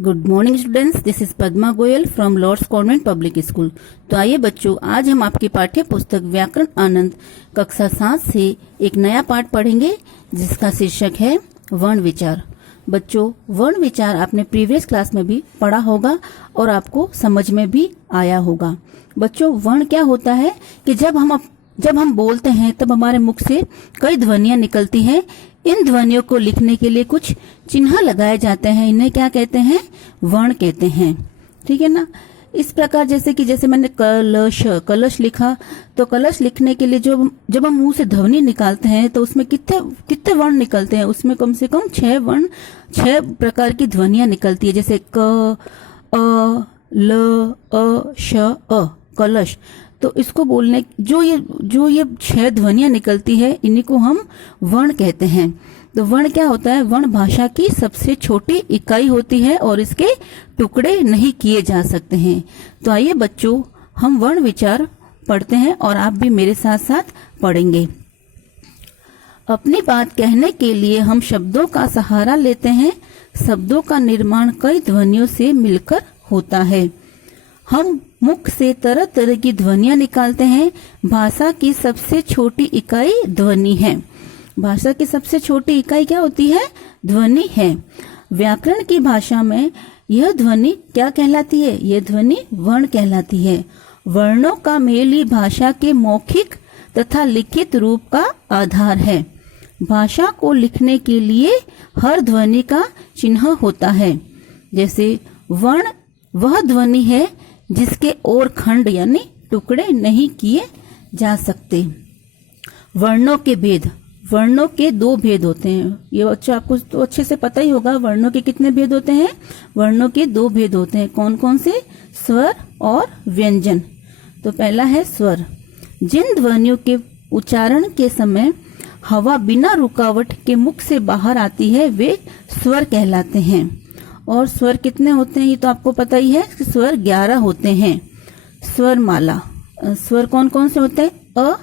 Good morning students, this is Padma Goyal from Lords Convent Public School. तो आइए बच्चों, आज हम आपकी पाठ्य पुस्तक व्याकरण आनंद कक्षा 7 से एक नया पाठ पढ़ेंगे जिसका शीर्षक है वर्ण विचार। बच्चों, वर्ण विचार आपने प्रीवियस क्लास में भी पढ़ा होगा और आपको समझ में भी आया होगा। बच्चों, वर्ण क्या होता है कि जब हम बोलते हैं तब हमारे मुख से कई ध्वनियां निकलती हैं। इन ध्वनियों को लिखने के लिए कुछ चिन्ह लगाए जाते हैं, इन्हें क्या कहते हैं? वर्ण कहते हैं। ठीक है ना। इस प्रकार जैसे मैंने कलश लिखा, तो कलश लिखने के लिए जब हम मुंह से ध्वनि निकालते हैं तो उसमें कितने वर्ण निकलते हैं? उसमें कम से कम 6 प्रकार की ध्वनियां निकलती है, जैसे क, अ, ल, अ, श, अ, कलश। तो इसको बोलने जो ये 6 ध्वनियां निकलती है, इन्हीं को हम वर्ण कहते हैं। तो वर्ण क्या होता है? वर्ण भाषा की सबसे छोटी इकाई होती है और इसके टुकड़े नहीं किए जा सकते हैं। तो आइए बच्चों, हम वर्ण विचार पढ़ते हैं और आप भी मेरे साथ साथ पढ़ेंगे। अपनी बात कहने के लिए हम शब्दों का सहारा लेते हैं। शब्दों का निर्माण कई ध्वनियों से मिलकर होता है। हम मुख से तरह तरह की ध्वनियां निकालते हैं। भाषा की सबसे छोटी इकाई ध्वनि है। भाषा की सबसे छोटी इकाई क्या होती है? ध्वनि है। व्याकरण की भाषा में यह ध्वनि क्या कहलाती है? यह ध्वनि वर्ण कहलाती है। वर्णों का मेल ही भाषा के मौखिक तथा लिखित रूप का आधार है। भाषा को लिखने के लिए हर ध्वनि का चिन्ह होता है। जैसे वर्ण वह ध्वनि है जिसके और खंड यानी टुकड़े नहीं किए जा सकते। वर्णों के भेद। वर्णों के 2 भेद होते हैं। ये बच्चा आपको तो अच्छे से पता ही होगा। वर्णों के कितने भेद होते हैं? वर्णों के 2 भेद होते हैं। कौन कौन से? स्वर और व्यंजन। तो पहला है स्वर। जिन ध्वनियों के उच्चारण के समय हवा बिना रुकावट के मुख से बाहर आती है, वे स्वर कहलाते हैं। और स्वर कितने होते हैं? ये तो आपको पता ही है कि स्वर 11 होते हैं। स्वर माला। स्वर कौन कौन से होते हैं? अ,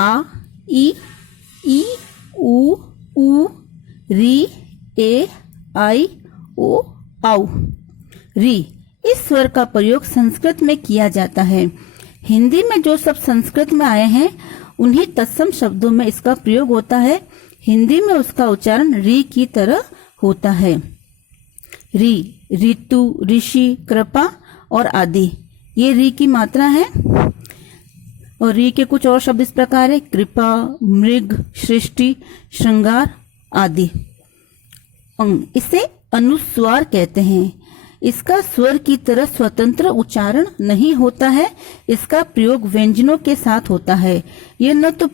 आ, ई, उ, री, ए, आई, ओ, औ, री। इस स्वर का प्रयोग संस्कृत में किया जाता है। हिंदी में जो शब्द संस्कृत में आए हैं उन्हीं तत्सम शब्दों में इसका प्रयोग होता है। हिंदी में उसका उच्चारण री की तरह होता है। री, ऋतु, ऋषि, कृपा और आदि, ये री की मात्रा है। और री के कुछ और शब्द इस प्रकार है: कृपा, मृग, सृष्टि, श्रृंगार आदि। इसे अनुस्वार कहते हैं। इसका स्वर की तरह स्वतंत्र उच्चारण नहीं होता है। इसका प्रयोग व्यंजनों के साथ होता है। यह न तो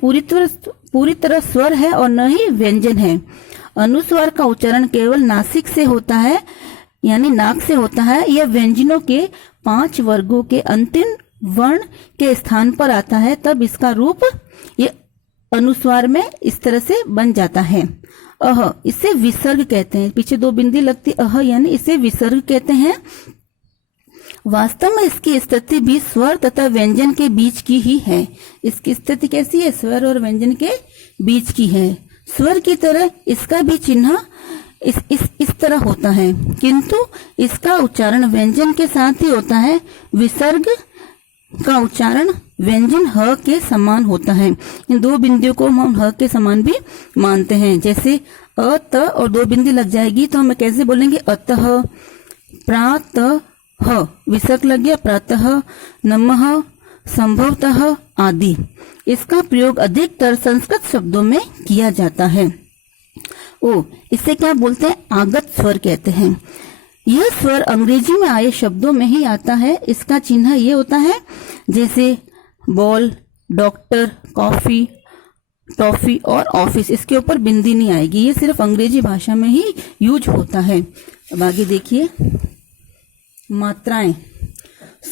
पूरी तरह स्वर है और न ही व्यंजन है। अनुस्वार का उच्चारण केवल नासिक से होता है, यानी नाक से होता है। यह व्यंजनों के 5 वर्गों के अंतिम वर्ण के स्थान पर आता है, तब इसका रूप ये अनुस्वार में इस तरह से बन जाता है। अह, इसे विसर्ग कहते हैं। पीछे 2 बिंदी लगती अह, यानी इसे विसर्ग कहते हैं। वास्तव में इसकी स्थिति भी स्वर तथा व्यंजन के बीच की ही है। इसकी स्थिति कैसी है? स्वर और व्यंजन के बीच की है। स्वर की तरह इसका भी चिन्ह इस तरह होता है, किंतु इसका उच्चारण व्यंजन के साथ ही होता है। विसर्ग का उच्चारण व्यंजन ह के समान होता है। इन 2 बिंदियों को हम ह के समान भी मानते हैं। जैसे अ, त और 2 बिंदी लग जाएगी तो हम कैसे बोलेंगे? अतः, प्रातः, विसर्ग लग गया, प्रातः, नमः, संभवतः आदि। इसका प्रयोग अधिकतर संस्कृत शब्दों में किया जाता है। इसे क्या बोलते हैं? आगत स्वर कहते हैं। यह स्वर अंग्रेजी में आए शब्दों में ही आता है। इसका चिन्ह ये होता है, जैसे बॉल, डॉक्टर, कॉफी, टॉफी और ऑफिस। इसके ऊपर बिंदी नहीं आएगी। ये सिर्फ अंग्रेजी भाषा में ही यूज होता है। अब आगे देखिए, मात्राएं।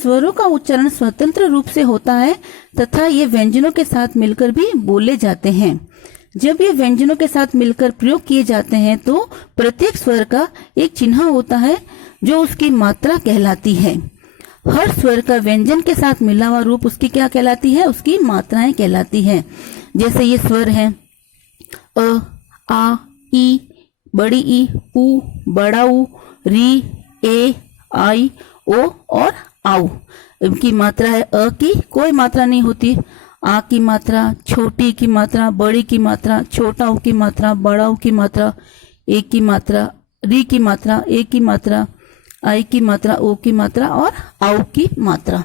स्वरों का उच्चारण स्वतंत्र रूप से होता है तथा ये व्यंजनों के साथ मिलकर भी बोले जाते हैं। जब ये व्यंजनों के साथ मिलकर प्रयोग किए जाते हैं तो प्रत्येक स्वर का एक चिन्ह होता है जो उसकी मात्रा कहलाती है। हर स्वर का व्यंजन के साथ मिला हुआ रूप उसकी क्या कहलाती है? उसकी मात्राएं कहलाती है। जैसे ये स्वर है अ, आ, ई, बड़ी ई, उ, बड़ा उ, री, ए, आई, ओ और आउ। इनकी मात्रा है अ की कोई मात्रा नहीं होती। आ की मात्रा, छोटी की मात्रा, बड़ी की मात्रा, छोटा ऊ की मात्रा, बड़ा ऊ की मात्रा, ए की मात्रा, री की मात्रा, ए की मात्रा, आई की मात्रा, ओ की मात्रा और आउ की मात्रा।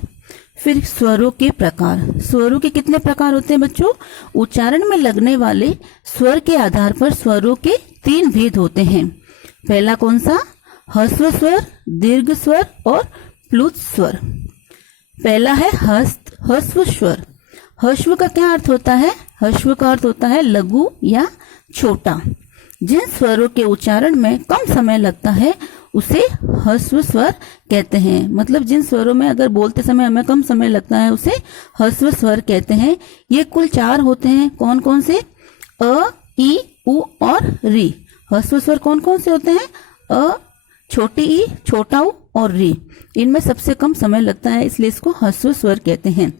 फिर स्वरों के प्रकार। स्वरों के कितने प्रकार होते हैं बच्चों? उच्चारण में लगने वाले स्वर के आधार पर स्वरों के 3 भेद होते हैं। पहला कौन सा? ह्रस्व स्वर, दीर्घ स्वर और प्लुत स्वर। पहला है ह्रस्व स्वर। ह्रस्व का क्या अर्थ होता है? ह्रस्व का अर्थ होता है लघु या छोटा। जिन स्वरों के उच्चारण में कम समय लगता है उसे ह्रस्व स्वर कहते हैं। मतलब जिन स्वरों में अगर बोलते समय हमें कम समय लगता है उसे ह्रस्व स्वर कहते हैं। ये कुल 4 होते हैं। कौन कौन से? अ, ई, उ और री। ह्रस्व स्वर कौन कौन से होते हैं? अ, छोटी ई, छोटा उ और री। इनमें सबसे कम समय लगता है इसलिए इसको ह्रस्व स्वर कहते हैं।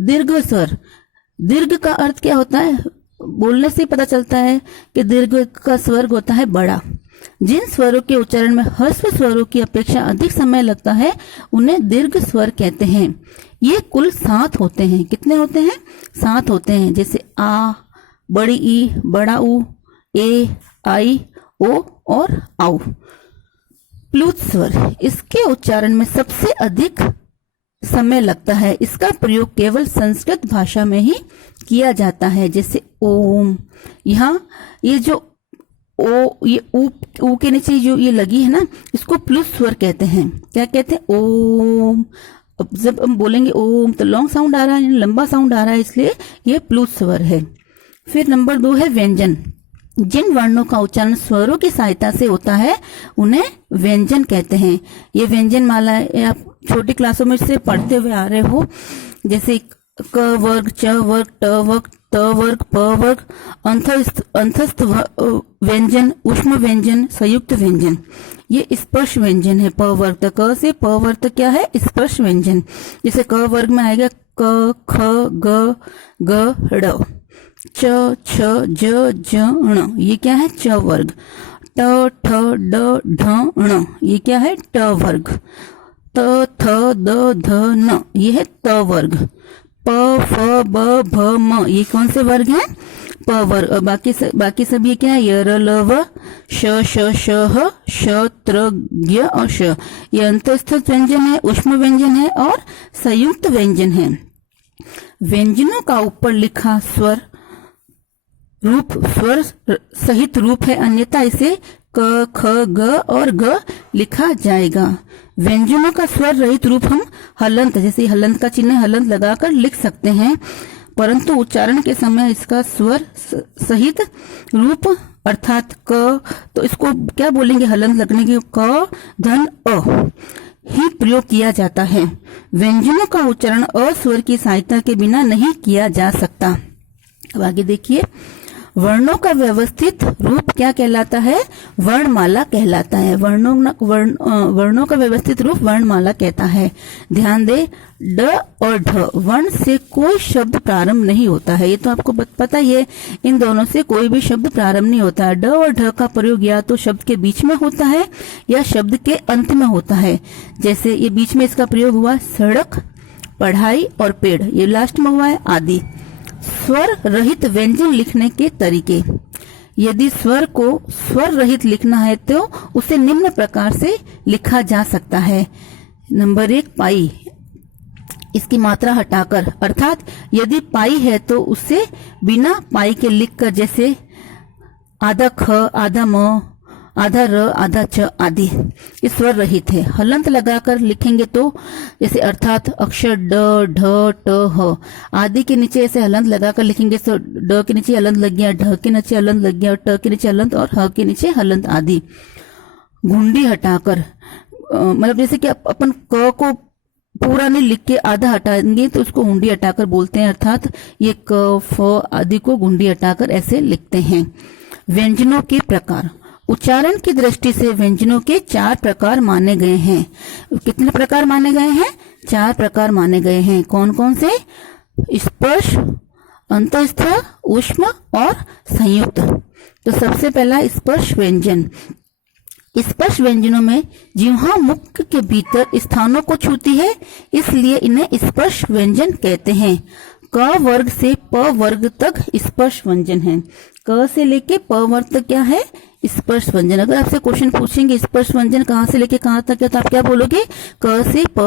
दीर्घ स्वर। दीर्घ का अर्थ क्या होता है? बोलने से पता चलता है कि दीर्घ का स्वर होता है बड़ा। जिन स्वरों के उच्चारण में ह्रस्व स्वरों की अपेक्षा अधिक समय लगता है उन्हें दीर्घ स्वर कहते हैं। ये कुल 7 होते हैं। कितने होते हैं? 7 होते हैं। जैसे आ, बड़ी ई, बड़ा ऊ, ए, आई, ओ और आउ। प्लुत स्वर। इसके उच्चारण में सबसे अधिक समय लगता है। इसका प्रयोग केवल संस्कृत भाषा में ही किया जाता है। जैसे ओम। यहाँ ये जो ओ, ये ऊ के नीचे जो ये लगी है ना, इसको प्लुत स्वर कहते हैं। क्या कहते हैं? ओम। अब जब हम बोलेंगे ओम तो लॉन्ग साउंड आ रहा है, लंबा साउंड आ रहा है, इसलिए ये प्लुत स्वर है। फिर नंबर 2 है व्यंजन। जिन वर्णों का उच्चारण स्वरों की सहायता से होता है उन्हें व्यंजन कहते हैं। ये व्यंजन माला आप छोटी क्लासों में से पढ़ते हुए आ रहे हो। जैसे क वर्ग, च वर्ग, ट वर्ग, त वर्ग, प वर्ग, अंतस्थ व्यंजन, ऊष्म व्यंजन, संयुक्त व्यंजन। ये स्पर्श व्यंजन है। प वर्ग तक, क से प वर्ग तक क्या है? स्पर्श व्यंजन। जैसे क वर्ग में आएगा क, ख, ग, ग, ड़। च, छ, ज, ण। ये क्या है? च वर्ग। ट, ठ, ड, ढ, ण। ये क्या है? ट वर्ग। त, थ, द, ध, न। ये है त वर्ग। प, फ, ब, भ, म। ये कौन से वर्ग हैं? प वर्ग। बाकी सब ये क्या है? य, र, ल, व, श, श, श, ह, श, त्र, ज्ञ और श। ये अंतस्थ व्यंजन है, ऊष्म व्यंजन है और संयुक्त व्यंजन है। व्यंजनों का ऊपर लिखा स्वर सहित रूप है, अन्यथा इसे क, ख, ग और ग लिखा जाएगा। व्यंजनों का स्वर रहित रूप हम हलंत, जैसे हलंत का चिन्ह हलंत लगाकर लिख सकते हैं, परंतु उच्चारण के समय इसका स्वर सहित रूप अर्थात क, तो इसको क्या बोलेंगे? हलंत लगने के क, धन, अ ही प्रयोग किया जाता है। व्यंजनों का उच्चारण अ स्वर की सहायता के बिना नहीं किया जा सकता। अब आगे देखिए, वर्णों का व्यवस्थित रूप क्या कहलाता है? वर्णमाला कहलाता है। वर्णों का व्यवस्थित रूप वर्णमाला कहता है। ध्यान दे, ड और ढ वर्ण से कोई शब्द प्रारंभ नहीं होता है। ये तो आपको पता ही है, इन दोनों से कोई भी शब्द प्रारंभ नहीं होता है। ड और ढ का प्रयोग या तो शब्द के बीच में होता है या शब्द के अंत में होता है। जैसे ये बीच में इसका प्रयोग हुआ सड़क, पढ़ाई और पेड़, ये लास्ट में हुआ है आदि। स्वर रहित व्यंजन लिखने के तरीके। यदि स्वर को स्वर रहित लिखना है तो उसे निम्न प्रकार से लिखा जा सकता है। नंबर 1, पाई। इसकी मात्रा हटाकर, अर्थात यदि पाई है तो उसे बिना पाई के लिखकर, जैसे आधा ख, आधा म, आधा र, आधा च आदि। ये स्वर रहित है। हलंत लगाकर लिखेंगे तो जैसे अर्थात अक्षर ड, ढ, ट, ह आदि के नीचे ऐसे हलंत लगाकर लिखेंगे तो ड के नीचे हलंत लग गया, ढ के नीचे हलंत लग गया, ट के नीचे हलंत और ह के नीचे हलंत आदि। घुंडी हटाकर, मतलब जैसे कि अपन क को पूरा नहीं लिख के आधा हटाएंगे तो उसको घुंडी हटाकर बोलते हैं, अर्थात ये क, फ आदि को घुंडी हटाकर ऐसे लिखते हैं। व्यंजनों के प्रकार। उच्चारण की दृष्टि से व्यंजनों के 4 प्रकार माने गए हैं। कितने प्रकार माने गए हैं? 4 प्रकार माने गए हैं। कौन कौन से? स्पर्श, अंतस्थ, ऊष्म और संयुक्त। तो सबसे पहला स्पर्श व्यंजन। स्पर्श व्यंजनों में जिह्वा मुख के भीतर स्थानों को छूती है, इसलिए इन्हें स्पर्श व्यंजन कहते हैं। क वर्ग से प वर्ग तक स्पर्श व्यंजन है। क से लेके प वर्ग तक क्या है? स्पर्श व्यंजन। अगर आपसे क्वेश्चन पूछेंगे स्पर्श व्यंजन कहाँ से लेके कहाँ तक है, तो आप क्या बोलोगे? क से प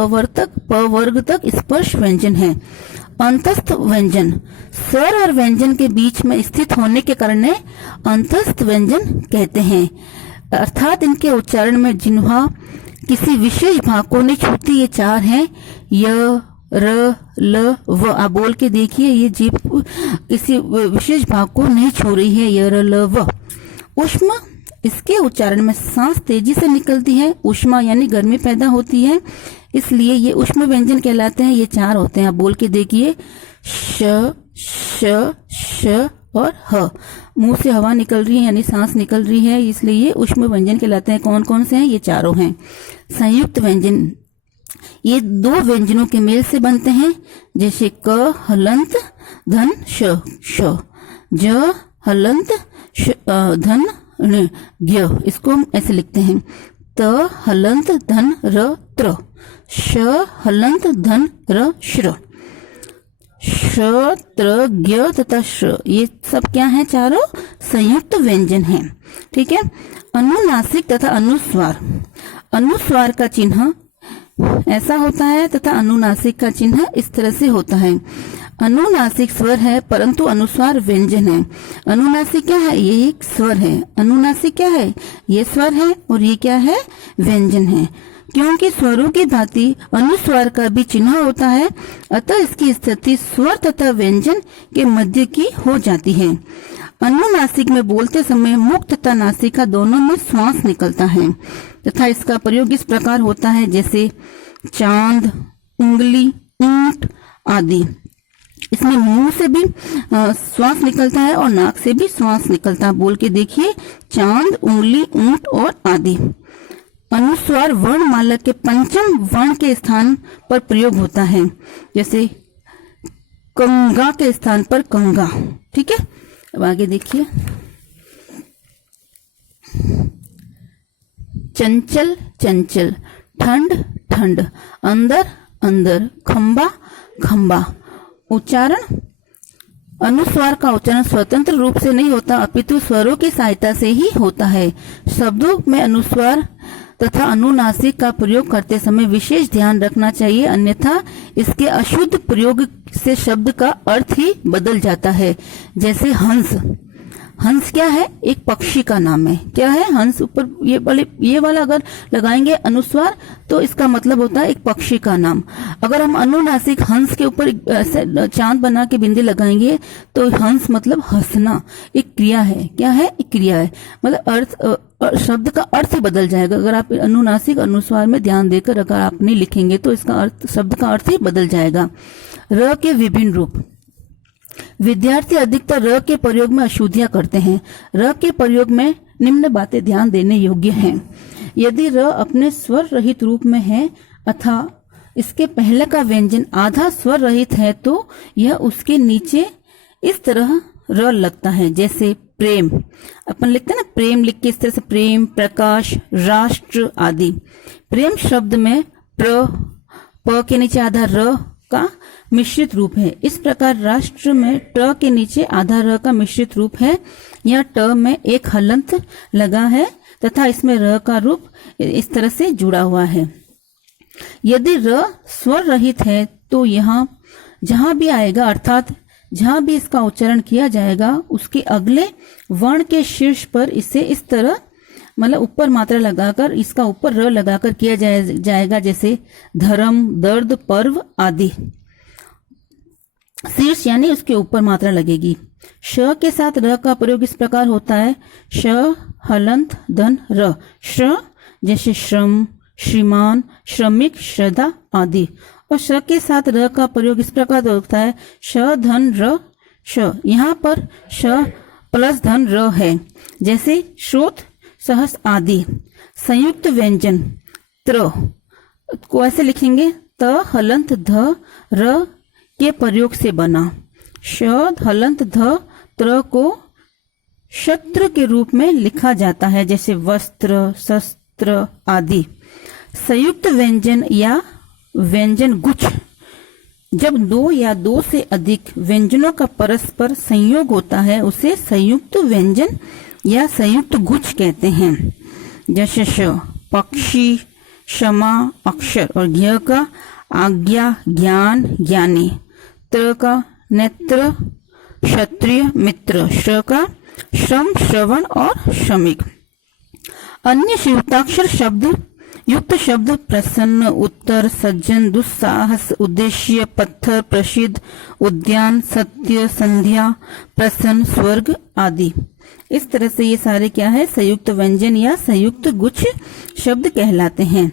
वर्ग तक स्पर्श व्यंजन है। अंतस्थ व्यंजन स्वर और व्यंजन के बीच में स्थित होने के कारण अंतस्थ व्यंजन कहते हैं, अर्थात इनके उच्चारण में जिह्वा किसी विशेष भाग को नहीं छूती। ये चार हैं, य, र, ल, व। आप बोल के देखिए, ये जीभ किसी विशेष भाग को नहीं छू रही है, य, र, ल, व। ऊष्मा, इसके उच्चारण में सांस तेजी से निकलती है, ऊष्मा यानी गर्मी पैदा होती है, इसलिए ये ऊष्म व्यंजन कहलाते हैं। ये चार होते हैं, आप बोल के देखिए, श, श, श और ह। मुंह से हवा निकल रही है यानी सांस निकल रही है, इसलिए ये ऊष्म व्यंजन कहलाते हैं। कौन कौन से हैं? ये चारों हैं। संयुक्त व्यंजन, ये दो व्यंजनों के मेल से बनते हैं, जैसे क हलंत धन श, श, ज हलंत धन ण, ज्ञ। इसको हम ऐसे लिखते हैं, त हलंत धन र त्र, श हलंत धन र श्र, श त्र ज्ञ तथा श्र। ये सब क्या है? चारों संयुक्त व्यंजन हैं। ठीक है। अनुनासिक तथा अनुस्वार, अनुस्वार का चिन्ह ऐसा होता है तथा अनुनासिक का चिन्ह इस तरह से होता है। अनुनासिक स्वर है परंतु अनुस्वार व्यंजन है। अनुनासिक क्या है? ये एक स्वर है। अनुनासिक क्या है? ये स्वर है और ये क्या है? व्यंजन है। क्योंकि स्वरों की भांति अनुस्वार का भी चिन्ह होता है, अतः इसकी स्थिति स्वर तथा व्यंजन के मध्य की हो जाती है। अनुनासिक में बोलते समय मुख तथा नासिका दोनों में श्वास निकलता है तथा इसका प्रयोग इस प्रकार होता है, जैसे चांद, उंगली, ऊंट आदि। इसमें मुंह से भी श्वास निकलता है और नाक से भी श्वास निकलता है। बोल के देखिए, चांद, उंगली, ऊंट और आदि। अनुस्वार वर्णमाला के पंचम वर्ण के स्थान पर प्रयोग होता है, जैसे कंगा के स्थान पर कंगा। ठीक है। अब आगे देखिए, चंचल चंचल, ठंड ठंड, अंदर अंदर, खंबा खंबा। उच्चारण, अनुस्वार का उच्चारण स्वतंत्र रूप से नहीं होता अपितु स्वरों की सहायता से ही होता है। शब्दों में अनुस्वार तथा अनुनासिक का प्रयोग करते समय विशेष ध्यान रखना चाहिए, अन्यथा इसके अशुद्ध प्रयोग से शब्द का अर्थ ही बदल जाता है। जैसे हंस, हंस क्या है? एक पक्षी का नाम है। क्या है? हंस। ऊपर ये वाला अगर लगाएंगे अनुस्वार तो इसका मतलब होता है एक पक्षी का नाम। अगर हम अनुनासिक हंस के ऊपर ऐसे चांद बना के बिंदी लगाएंगे तो हंस मतलब हंसना, एक क्रिया है। क्या है? एक क्रिया है, मतलब अर्थ, शब्द का अर्थ ही बदल जाएगा। अगर आप अनुनासिक अनुस्वार में ध्यान देकर अगर आप नहीं लिखेंगे तो इसका अर्थ, शब्द का अर्थ ही बदल जाएगा। र के विभिन्न रूप, विद्यार्थी अधिकतर र के प्रयोग में अशुद्धियां करते हैं। र के प्रयोग में निम्न बातें ध्यान देने योग्य हैं। यदि र अपने स्वर रहित रूप में है अथवा इसके पहले का व्यंजन आधा स्वर रहित है तो यह उसके नीचे इस तरह र लगता है, जैसे प्रेम। अपन लिखते हैं ना प्रेम, लिख के इस तरह से प्रेम, प्रकाश, राष्ट्र आदि। प्रेम शब्द में प के नीचे आधा र का मिश्रित रूप है। इस प्रकार राष्ट्र में ट के नीचे आधा र का मिश्रित रूप है। यह ट में एक हलंत लगा है तथा इसमें र का रूप इस तरह से जुड़ा हुआ है। यदि र स्वर रहित है तो यहाँ जहां भी आएगा, अर्थात जहां भी इसका उच्चारण किया जाएगा उसके अगले वर्ण के शीर्ष पर इसे इस तरह, मतलब ऊपर मात्रा लगाकर, इसका ऊपर र लगाकर किया जाएगा, जैसे धर्म, दर्द, पर्व आदि। शीर्ष यानी उसके ऊपर मात्रा लगेगी। श के साथ र का प्रयोग इस प्रकार होता है, श हलंत धन र, श्र जैसे श्रम, श्रीमान, श्रमिक, श्रद्धा आदि। और श के साथ र का प्रयोग इस प्रकार होता है, श धन र श। यहाँ पर श प्लस धन र है, जैसे श्रोत, सहस आदि। संयुक्त व्यंजन त्र को ऐसे लिखेंगे, त हलंत ध र के प्रयोग से बना। श हलंत ध त्र को शस्त्र के रूप में लिखा जाता है, जैसे वस्त्र, शस्त्र आदि। संयुक्त व्यंजन या व्यंजन गुच्छ, जब दो या दो से अधिक व्यंजनों का परस्पर संयोग होता है उसे संयुक्त व्यंजन या संयुक्त गुच्छ कहते हैं। जैसे श पक्षी, क्षमा अक्षर, और ज्ञ का आज्ञा, ज्ञान, ज्ञानी, त्र का नेत्र, क्षत्रिय, मित्र, श का श्रम, श्रवण और श्रमिक। अन्य शिवताक्षर शब्द युक्त शब्द प्रसन्न, उत्तर, सज्जन, दुस्साहस, उद्देश्य, पत्थर, प्रसिद्ध, उद्यान, सत्य, संध्या, प्रसन्न, स्वर्ग आदि। इस तरह से ये सारे क्या है, संयुक्त व्यंजन या संयुक्त गुच्छ शब्द कहलाते हैं।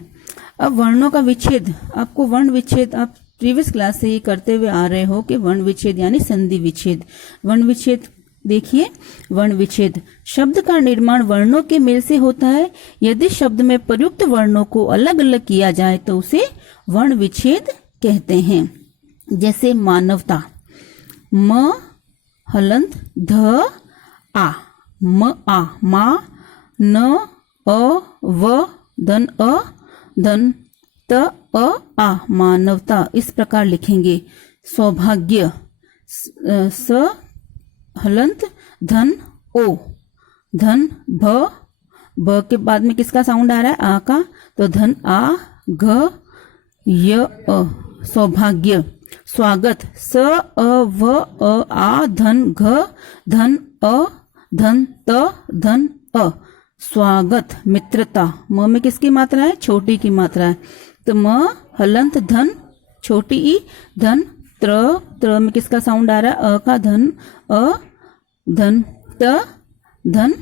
अब वर्णों का विच्छेद, आपको वर्ण विच्छेद आप प्रीवियस क्लास से ये करते हुए आ रहे हो कि वर्ण विच्छेद यानी संधि विच्छेद। वर्ण विच्छेद देखिए, वर्ण विच्छेद, शब्द का निर्माण वर्णों के मेल से होता है। यदि शब्द में प्रयुक्त वर्णों को अलग अलग किया जाए तो उसे वर्ण विच्छेद कहते हैं। जैसे मानवता, म हलंत ध आ, म आ, मा, न अ व धन अ धन त अ आ, मानवता, इस प्रकार लिखेंगे। सौभाग्य, स हलंत धन ओ, धन भ के बाद में किसका साउंड आ रहा है, आ का, तो धन आ, घ य अ, सौभाग्य। स्वागत, स अ व अ आ धन घ धन अ धन त धन अ, स्वागत। मित्रता, म में किसकी मात्रा है, छोटी की मात्रा है, तो म हलंत धन छोटी ई धन त्र में किसका साउंड आ रहा है, अ का, धन अ धन त धन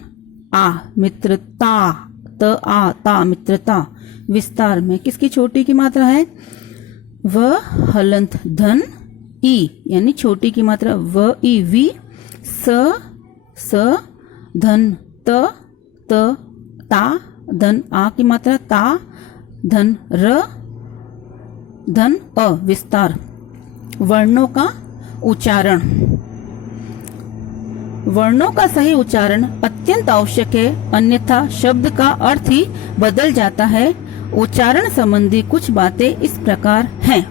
आ, मित्रता, त आ ता, मित्रता। विस्तार में किसकी छोटी की मात्रा है, व हलंत धन ई यानी छोटी की मात्रा व ई, वी, स धन त ता धन आ की मात्रा, ता धन र धन अ, विस्तार। वर्णों का उच्चारण, वर्णों का सही उच्चारण अत्यंत आवश्यक है, अन्यथा शब्द का अर्थ ही बदल जाता है। उच्चारण संबंधी कुछ बातें इस प्रकार हैं।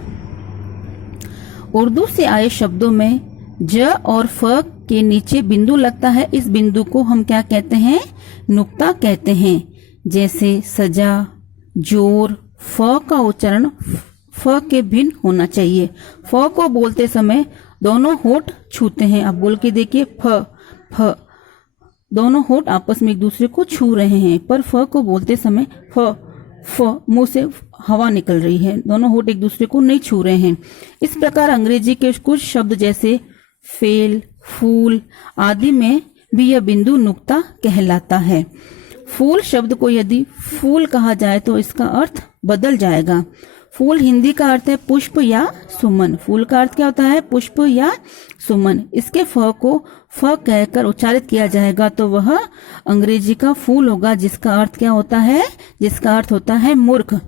उर्दू से आए शब्दों में ज और फ के नीचे बिंदु लगता है, इस बिंदु को हम क्या कहते हैं, नुक्ता कहते हैं। जैसे सजा, जोर, फ का उच्चारण फ के भिन्न होना चाहिए। फ को बोलते समय दोनों होठ छूते हैं, आप बोल के देखिए, फ फ, दोनों होठ आपस में एक दूसरे को छू रहे हैं, पर फ को बोलते समय फ मुंह से हवा निकल रही है, दोनों होठ एक दूसरे को नहीं छू रहे हैं। इस प्रकार अंग्रेजी के कुछ शब्द जैसे फेल, फूल आदि में भी यह बिंदु नुक्ता कहलाता है। फूल शब्द को यदि फूल कहा जाए तो इसका अर्थ बदल जाएगा। फूल हिंदी का अर्थ है पुष्प या सुमन। फूल का अर्थ क्या होता है, पुष्प या सुमन। इसके फ को फ कहकर उच्चारित किया जाएगा तो वह अंग्रेजी का फूल होगा, जिसका अर्थ क्या होता है, जिसका अर्थ होता है मूर्ख।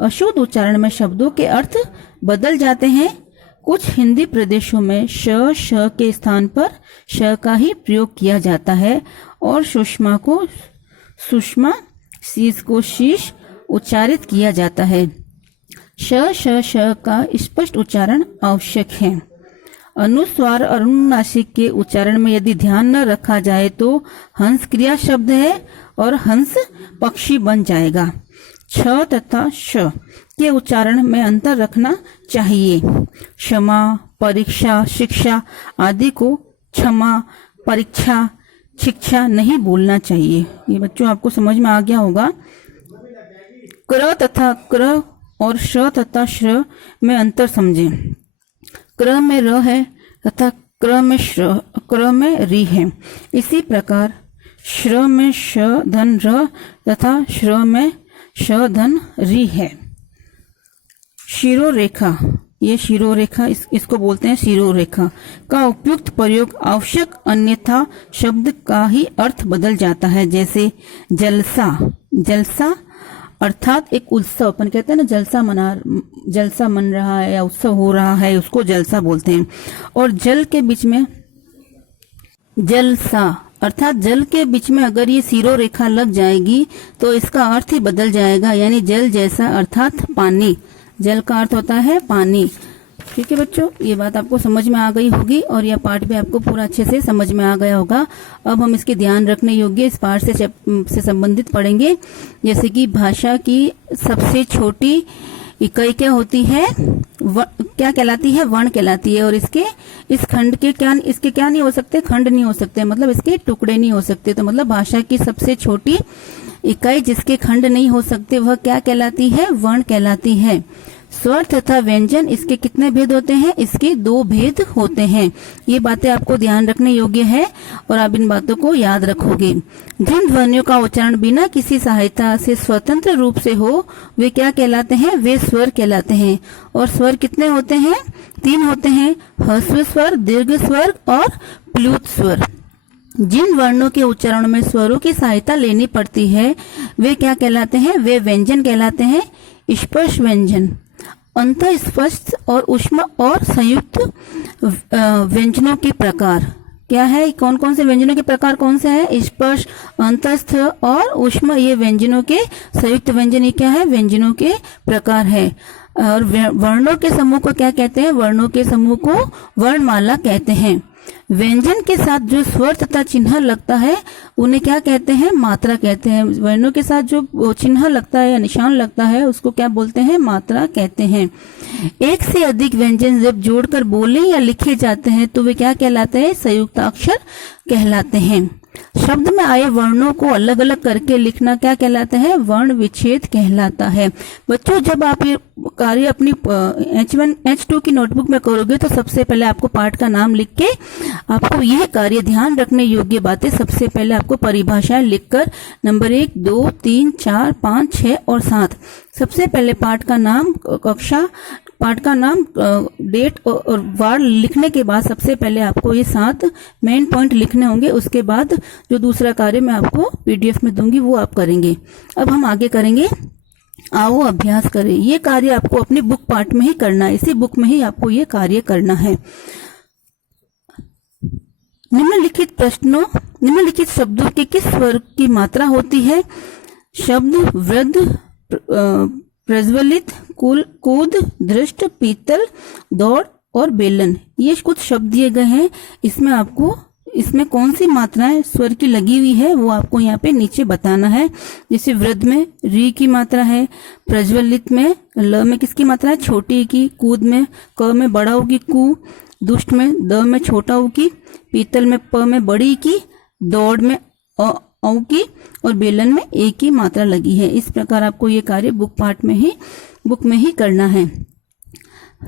अशुद्ध उच्चारण में शब्दों के अर्थ बदल जाते हैं। कुछ हिंदी प्रदेशों में श के स्थान पर श का ही प्रयोग किया जाता है और सुषमा को सुषमा, शीश को शीश उच्चारित किया जाता है। श का स्पष्ट उच्चारण आवश्यक है। अनुस्वार और अनुनासिक के उच्चारण में यदि ध्यान न रखा जाए तो हंस क्रिया शब्द है और हंस पक्षी बन जाएगा। छ तथा श के उच्चारण में अंतर रखना चाहिए। क्षमा, परीक्षा, शिक्षा आदि को क्षमा, परीक्षा, शिक्षा नहीं बोलना चाहिए। ये बच्चों आपको समझ में आ गया होगा। क्र तथा क्र और श तथा श्र में अंतर समझें। क्र में र है तथा क्र में री है। इसी प्रकार श्र में श धन र तथा श्र में श धन री है। शिरोरेखा, ये शिरोरेखा इसको बोलते हैं शिरोरेखा का उपयुक्त प्रयोग आवश्यक, अन्यथा शब्द का ही अर्थ बदल जाता है। जैसे जलसा, जलसा अर्थात एक उत्सव, अपन कहते हैं ना जलसा मन रहा है या उत्सव हो रहा है, उसको जलसा बोलते हैं। और जल के बीच में जलसा अर्थात जल के बीच में अगर ये सीरो रेखा लग जाएगी तो इसका अर्थ ही बदल जाएगा, यानी जल जैसा अर्थात पानी। जल का अर्थ होता है पानी। ठीक है बच्चों, ये बात आपको समझ में आ गई होगी और यह पाठ भी आपको पूरा अच्छे से समझ में आ गया होगा। अब हम इसके ध्यान रखने योग्य इस पाठ से संबंधित पढ़ेंगे। जैसे कि भाषा की सबसे छोटी इकाई क्या होती है, क्या कहलाती है, वर्ण कहलाती है। और इस खंड के इसके क्या नहीं हो सकते, खंड नहीं हो सकते, मतलब इसके टुकड़े नहीं हो सकते। तो मतलब भाषा की सबसे छोटी इकाई जिसके खंड नहीं हो सकते वह क्या कहलाती है, वर्ण कहलाती है। स्वर तथा व्यंजन, इसके कितने भेद होते हैं, इसके 2 भेद होते हैं। ये बातें आपको ध्यान रखने योग्य है और आप इन बातों को याद रखोगे। जिन ध्वनियों का उच्चारण बिना किसी सहायता से स्वतंत्र रूप से हो वे क्या कहलाते हैं, वे स्वर कहलाते हैं। और स्वर कितने होते हैं, 3 होते हैं, ह्रस्व स्वर, दीर्घ स्वर और प्लुत स्वर। जिन वर्णों के उच्चारण में स्वरों की सहायता लेनी पड़ती है वे क्या कहलाते हैं, वे व्यंजन कहलाते हैं। स्पर्श व्यंजन, अंतः स्पष्ट और ऊष्म और संयुक्त व्यंजनों के प्रकार क्या है, कौन कौन से व्यंजनों के प्रकार कौन से हैं, स्पर्श, अंतस्थ और ऊष्म, ये व्यंजनों के संयुक्त व्यंजन, ये क्या है, व्यंजनों के प्रकार है। और वर्णों के समूह को क्या कहते हैं, वर्णों के समूह को वर्णमाला कहते हैं। व्यंजन के साथ जो स्वर तथा चिन्ह लगता है उन्हें क्या कहते हैं, मात्रा कहते हैं। वर्णों के साथ जो चिन्ह लगता है या निशान लगता है उसको क्या बोलते हैं, मात्रा कहते हैं। एक से अधिक व्यंजन जब जोड़कर बोले या लिखे जाते हैं तो वे क्या कहलाते हैं, संयुक्ताक्षर कहलाते हैं। शब्द में आए वर्णों को अलग अलग करके लिखना क्या कहलाता है, वर्ण विच्छेद कहलाता है। बच्चों जब आप ये कार्य अपनी H1 H2 की नोटबुक में करोगे तो सबसे पहले आपको पाठ का नाम लिख के आपको यह कार्य ध्यान रखने योग्य बातें सबसे पहले आपको परिभाषाएं लिखकर नंबर 1, 2, 3, 4, 5, 6 और 7 सबसे पहले पाठ का नाम, कक्षा, पाठ का नाम, डेट और वार लिखने के बाद सबसे पहले आपको ये 7 मेन पॉइंट लिखने होंगे। उसके बाद जो दूसरा कार्य मैं आपको पीडीएफ में दूंगी वो आप करेंगे। अब हम आगे करेंगे, आओ अभ्यास करें। ये कार्य आपको अपनी बुक पार्ट में ही करना है, इसी बुक में ही आपको ये कार्य करना है। निम्नलिखित प्रश्नों, निम्नलिखित शब्दों के किस स्वर की मात्रा होती है, शब्द वृद्ध, प्रज्वलित, कूद, दृष्ट, पीतल, दौड़ और बेलन, ये कुछ शब्द दिए गए हैं। इसमें आपको इसमें कौन सी मात्राएं स्वर की लगी हुई है वो आपको यहाँ पे नीचे बताना है। जैसे वृद्ध में री की मात्रा है, प्रज्वलित में ल में किसकी मात्रा है, छोटी की, कूद में क में बड़ा ऊ की कू, दुष्ट में द में छोटा ऊ की, पीतल में प में बड़ी की, दौड़ में औ की और बेलन में ए की मात्रा लगी है। इस प्रकार आपको ये कार्य बुक में ही करना है।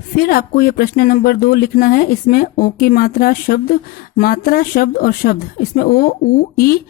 फिर आपको ये प्रश्न नंबर 2 लिखना है। इसमें ओ की मात्रा, शब्द, मात्रा, शब्द और शब्द, इसमें ओ, उ, ई,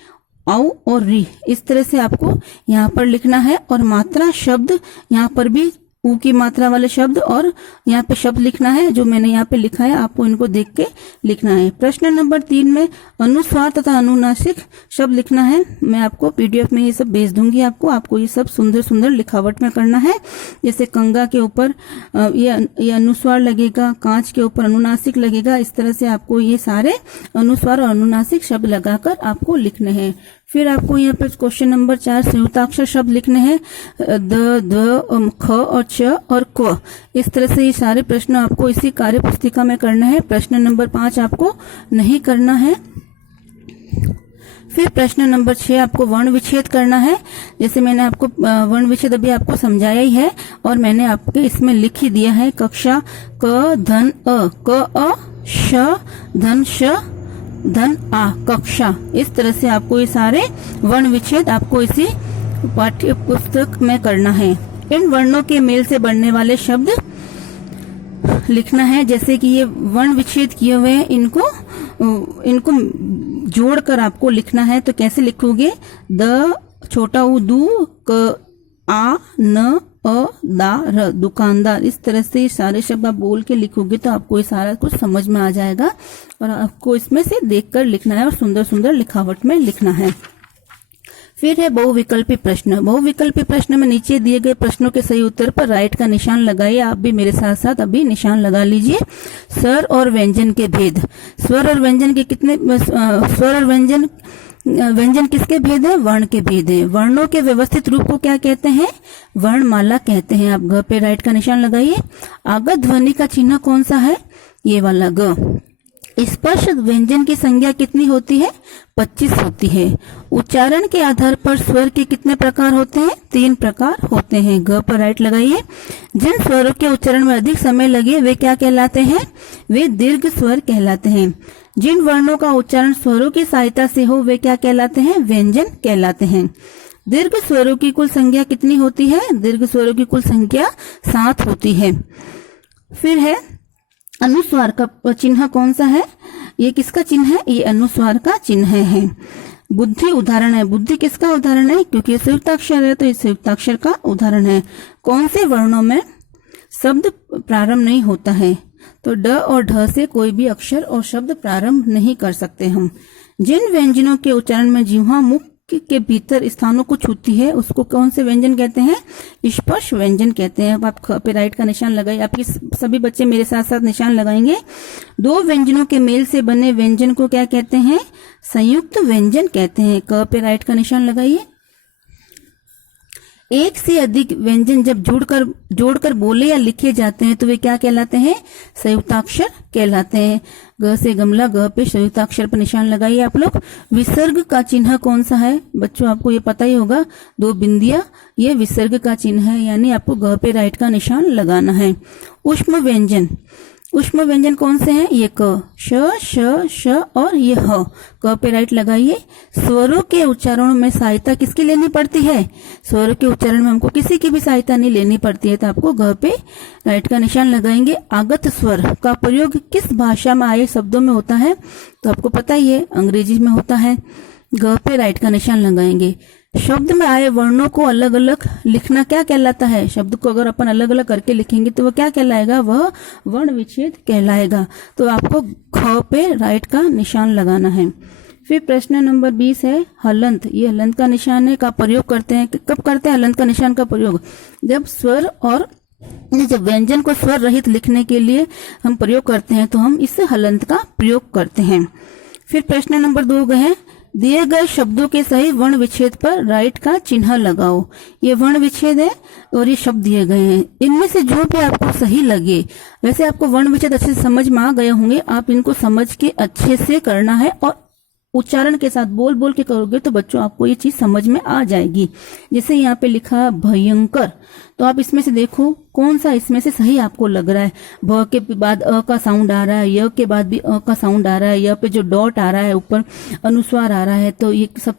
औ और री, इस तरह से आपको यहाँ पर लिखना है। और मात्रा शब्द, यहाँ पर भी ऊ की मात्रा वाले शब्द और यहाँ पे शब्द लिखना है जो मैंने यहाँ पे लिखा है, आपको इनको देख के लिखना है। प्रश्न नंबर 3 में अनुस्वार तथा अनुनासिक शब्द लिखना है। मैं आपको पीडीएफ में ये सब भेज दूंगी, आपको ये सब सुंदर सुंदर लिखावट में करना है। जैसे कंगा के ऊपर ये अनुस्वार लगेगा, कांच के ऊपर अनुनासिक लगेगा। इस तरह से आपको ये सारे अनुस्वार और अनुनासिक शब्द लगाकर आपको लिखने हैं। फिर आपको यहाँ पे क्वेश्चन नंबर 4 संयुक्ताक्षर शब्द लिखने हैं, द, ख और च और क। इस तरह से ये सारे प्रश्न आपको इसी कार्य पुस्तिका में करना है। प्रश्न नंबर 5 आपको नहीं करना है। फिर प्रश्न नंबर 6 आपको वर्ण विच्छेद करना है। जैसे मैंने आपको वर्ण विच्छेद अभी आपको समझाया ही है और मैंने आपके इसमें लिख ही दिया है। कक्षा क धन अ, क अ, श धन श धन आ, कक्षा। इस तरह से आपको ये सारे वर्ण विच्छेद आपको इसी पाठ्य पुस्तक में करना है। इन वर्णों के मेल से बनने वाले शब्द लिखना है। जैसे कि ये वर्ण विच्छेद किए हुए हैं, इनको जोड़कर आपको लिखना है। तो कैसे लिखोगे, द, छोटा ऊ, दू, क, आ, न, अ, दा, र, दुकानदार। इस तरह से सारे शब्द आप बोल के लिखोगे तो आपको ये सारा कुछ समझ में आ जाएगा और आपको इसमें से देखकर लिखना है और सुंदर सुंदर लिखावट में लिखना है। फिर है बहुविकल्पी प्रश्न। बहुविकल्पी प्रश्न में नीचे दिए गए प्रश्नों के सही उत्तर पर राइट का निशान लगाइए। आप भी मेरे साथ साथ अभी निशान लगा लीजिए। स्वर और व्यंजन के भेद। स्वर और व्यंजन के कितने स्वर और व्यंजन किसके भेद है? वर्ण के भेद है। वर्णों के व्यवस्थित रूप को क्या कहते हैं? वर्णमाला कहते हैं। आप ग पे राइट का निशान लगाइए। आगत ध्वनि का चिन्ह कौन सा है? ये वाला ग। स्पर्श व्यंजन की संख्या कितनी होती है? 25 होती है। उच्चारण के आधार पर स्वर के कितने प्रकार होते हैं? 3 प्रकार होते हैं। ग पर राइट लगाइए। जिन स्वरों के उच्चारण में अधिक समय लगे वे क्या कहलाते हैं? वे दीर्घ स्वर कहलाते हैं। जिन वर्णों का उच्चारण स्वरों की सहायता से हो वे क्या कहलाते हैं? व्यंजन कहलाते हैं। दीर्घ स्वरों की कुल संख्या कितनी होती है? दीर्घ स्वरों की कुल संख्या 7 होती है। फिर है अनुस्वार का चिन्ह कौन सा है? ये किसका चिन्ह है? ये अनुस्वार का चिन्ह है। बुद्धि उदाहरण है। बुद्धि किसका उदाहरण है? क्योंकि ये संयुक्ताक्षर है तो ये संयुक्ताक्षर का उदाहरण है। कौन से वर्णों में शब्द प्रारंभ नहीं होता है? तो ड और ढ से कोई भी अक्षर और शब्द प्रारंभ नहीं कर सकते हम। जिन व्यंजनों के उच्चारण में जिह्वा मुख के भीतर स्थानों को छूती है उसको कौन से व्यंजन कहते हैं? स्पर्श व्यंजन कहते हैं। अब आप ख पे राइट का निशान लगाइए। आपके सभी बच्चे मेरे साथ साथ निशान लगाएंगे। 2 व्यंजनों के मेल से बने व्यंजन को क्या कहते हैं? संयुक्त व्यंजन कहते हैं। क पे राइट का निशान लगाइए। एक से अधिक व्यंजन जब जोड़कर बोले या लिखे जाते हैं तो वे क्या कहलाते हैं? संयुक्ताक्षर कहलाते हैं। ग से गमला, ग पे संयुक्ताक्षर पर निशान लगाइए आप लोग। विसर्ग का चिन्ह कौन सा है? बच्चों आपको ये पता ही होगा, 2 बिंदिया, ये विसर्ग का चिन्ह है, यानी आपको ग पे राइट का निशान लगाना है। ऊष्म व्यंजन। ऊष्म व्यंजन कौन से हैं? ये क, श, श और ये ह। क पे राइट लगाइए। स्वरों के उच्चारणों में सहायता किसकी लेनी पड़ती है? स्वरों के उच्चारण में हमको किसी की भी सहायता नहीं लेनी पड़ती है, तो आपको ग पे राइट का निशान लगाएंगे। आगत स्वर का प्रयोग किस भाषा में आए शब्दों में होता है? तो आपको पता ही है, अंग्रेजी में होता है। ग पे राइट का निशान लगाएंगे। शब्द में आए वर्णों को अलग अलग लिखना क्या कहलाता है? शब्द को अगर अपन अलग अलग करके लिखेंगे तो वह क्या कहलाएगा? वह वर्ण विच्छेद कहलाएगा। तो आपको ख पे राइट का निशान लगाना है। फिर प्रश्न नंबर 20 है हलंत। ये हलंत का निशान है का प्रयोग करते हैं। कब करते हैं हलंत का निशान का प्रयोग? जब स्वर और जब व्यंजन को स्वर रहित लिखने के लिए हम प्रयोग करते हैं तो हम इस हलंत का प्रयोग करते हैं। फिर प्रश्न नंबर 2 है दिए गए शब्दों के सही वर्ण विच्छेद पर राइट का चिन्ह लगाओ। ये वर्ण विच्छेद है और ये शब्द दिए गए हैं। इनमें से जो भी आपको सही लगे, वैसे आपको वर्ण विच्छेद अच्छे से समझ में आ गए होंगे, आप इनको समझ के अच्छे से करना है और उच्चारण के साथ बोल बोल के करोगे तो बच्चों आपको ये चीज समझ में आ जाएगी। जैसे यहाँ पे लिखा भयंकर, तो आप इसमें से देखो कौन सा इसमें से सही आपको लग रहा है। भ के बाद अ का साउंड आ रहा है, य के बाद भी अ का साउंड आ रहा है, य पे जो डॉट आ रहा है ऊपर अनुस्वार आ रहा है, तो ये सब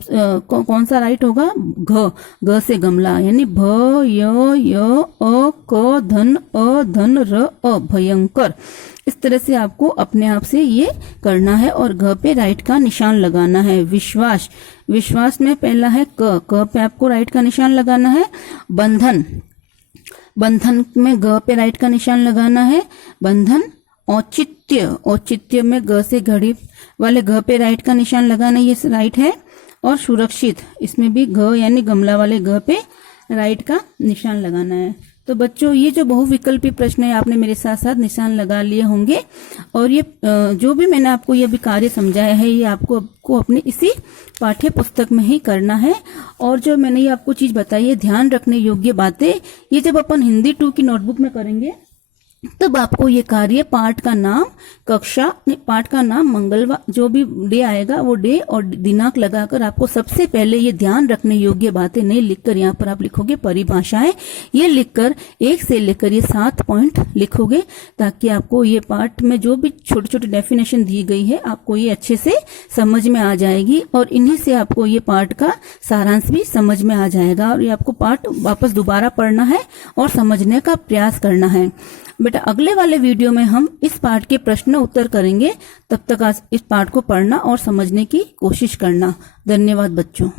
कौन सा राइट होगा? घ, ग से गमला, यानी भ य अ क धन अ धन र अ, भयंकर। इस तरह से आपको अपने आप से ये करना है और घ पे राइट का निशान लगाना है। विश्वास, विश्वास में पहला है क पे आपको राइट का निशान लगाना है। बंधन, बंधन में ग पे राइट का निशान लगाना है। बंधन। औचित्य, औचित्य में ग से घड़ी वाले घ पे राइट का निशान लगाना, ये राइट है। और सुरक्षित, इसमें भी घ यानी गमला वाले घ पे राइट का निशान लगाना है। तो बच्चों ये जो बहुविकल्पी प्रश्न है आपने मेरे साथ साथ निशान लगा लिए होंगे और ये जो भी मैंने आपको ये अभी कार्य समझाया है ये आपको अपने इसी पाठ्य पुस्तक में ही करना है। और जो मैंने ये आपको चीज बताई है ध्यान रखने योग्य बातें, ये जब अपन हिंदी 2 की नोटबुक में करेंगे तब आपको ये कार्य पाठ का नाम, कक्षा, पाठ का नाम, मंगलवार जो भी डे आएगा वो डे और दिनांक लगाकर आपको सबसे पहले ये ध्यान रखने योग्य बातें नहीं लिखकर यहाँ पर आप लिखोगे परिभाषाएं। ये लिखकर 1 से लेकर ये 7 पॉइंट लिखोगे ताकि आपको ये पाठ में जो भी छोटी छोटी डेफिनेशन दी गई है आपको ये अच्छे से समझ में आ जाएगी और इन्हीं से आपको ये पाठ का सारांश भी समझ में आ जाएगा। और ये आपको पाठ वापस दोबारा पढ़ना है और समझने का प्रयास करना है। बेटा अगले वाले वीडियो में हम इस पाठ के प्रश्न उत्तर करेंगे। तब तक आज इस पाठ को पढ़ना और समझने की कोशिश करना। धन्यवाद बच्चों।